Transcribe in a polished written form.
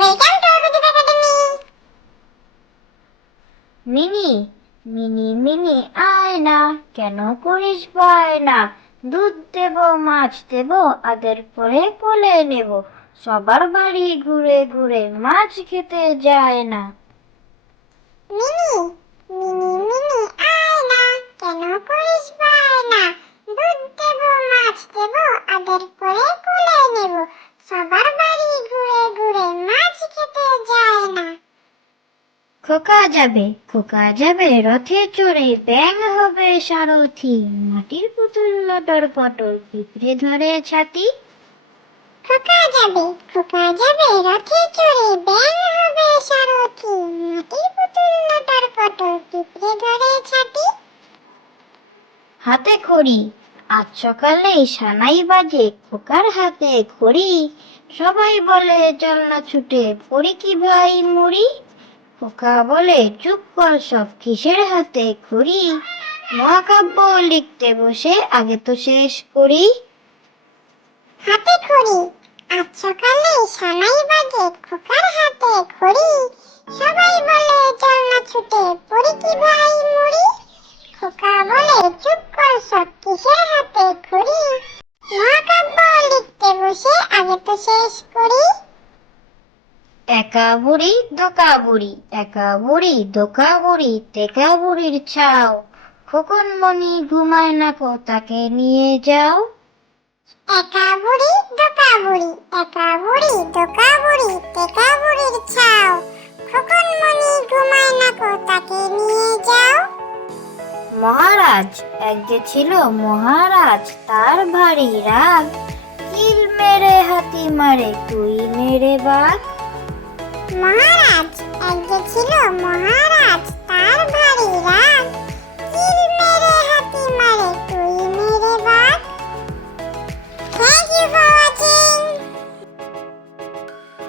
Welcome to Abhijit academy. Mini mini mini আয় না, কেন করিস বায়না? দুধ দেব, মাছ দেব, আদের পরে কোলে নেব, সবার বাড়ি ঘুরে ঘুরে মাছ খেতে যায় না। মিনি মিনি মিনি আয় না, কেন করিস বায়না? দুধ দেব, মাছ দেব, আদর করে কোলে নেব, সবার বাড়ি ঘুরে ঘুরে মাছ খেতে যায় না। খোকা যাবে রথে চড়ে, ব্যাঙ হবে সারথি, মাটির পুতুল লটর পটর, পিঁপড়ে ধরে ছাতি। খোকা যাবে রথে চড়ে, ব্যাঙ হবে সারথি, মাটির পুতুল লটর পটর, পিঁপড়ে ধরে ছাতি। হাতে খড়ি, আজ সকালে সানাই বাজে, খোকার হাতে খড়ি, সবাই বলে চল না ছুটে পড়ি কি ভাই মুড়ি। খোকা বলে চুপ কর সব, কিসের হাতে খড়ি, মহাকাব্য লিখতে বসে আগে তো শেষ করি। হাতে খড়ি, আজ সকালে সানাই বাজে, খোকার হাতে খড়ি, সবাই বলে চল না ছুটে পড়ি কি ভাই মুড়ি। খোকা বলে চুপ কর সব, কিসের হাতে খড়ি, মহাকাব্য লিখতে বসে আগে তো শেষ করি। একা বুড়ি ধোকা বুড়ি, একা বুড়ি ধোকা বুড়ি, টেকা বুড়ির ছাও, খোকন মনি ঘুমায় না কো, তাকে নিয়ে যাও। একা বুড়ি ধোকা বুড়ি, একা বুড়ি ধোকা বুড়ি, টেকা বুড়ির ছাও, খোকন মনি ঘুমায় না কো, তাকে নিয়ে যাও। মহারাজ, এক যে ছিল মহারাজ, তার ভারী রাগ, কিল মেরে হাতি মারে, তুই মেরে বাঘ। মহারাজ